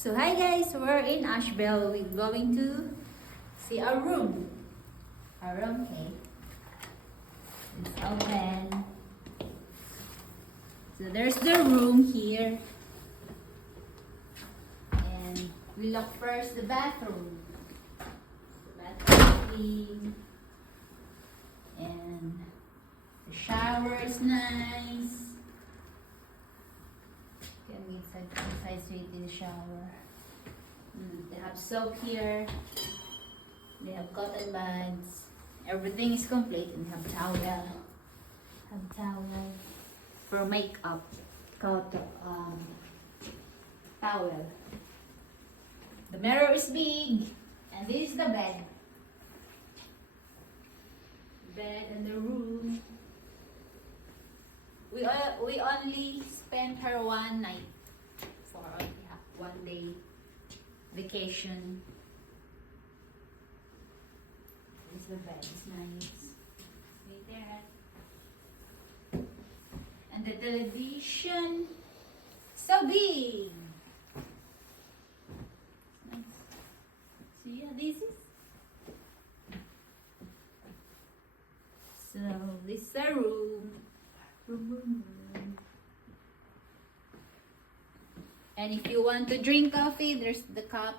So hi guys, we're in Asheville. We're going to see our room. Our room, okay. It's open. So there's the room here. And we look first the bathroom. The bathroom is clean. And the shower is nice. Inside straight in the shower. They have soap here. They have cotton buds. Everything is complete. And they have towel. For makeup. Towel. The mirror is big. And this is the bed. Bed in the room. We only spent her one night for only 1 day vacation. This the bed is nice. Right there. And the television, so big. Nice. So yeah, this is. So this is the room. And if you want to drink coffee, there's the cup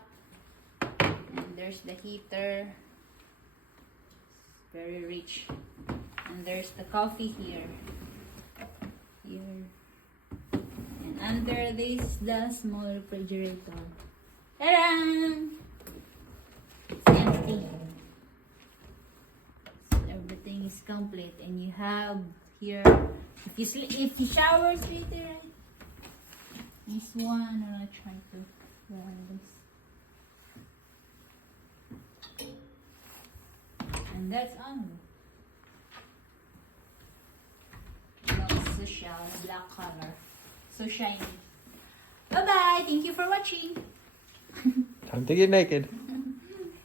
and there's the heater. It's very rich. And there's the coffee here. And under this, the small refrigerator. Ta-da! It's empty. So everything is complete, and you have here. If you shower later, right? This one, I'm gonna try to wear this. And that's on. So shell, black color. So shiny. Bye bye! Thank you for watching! Time to get naked.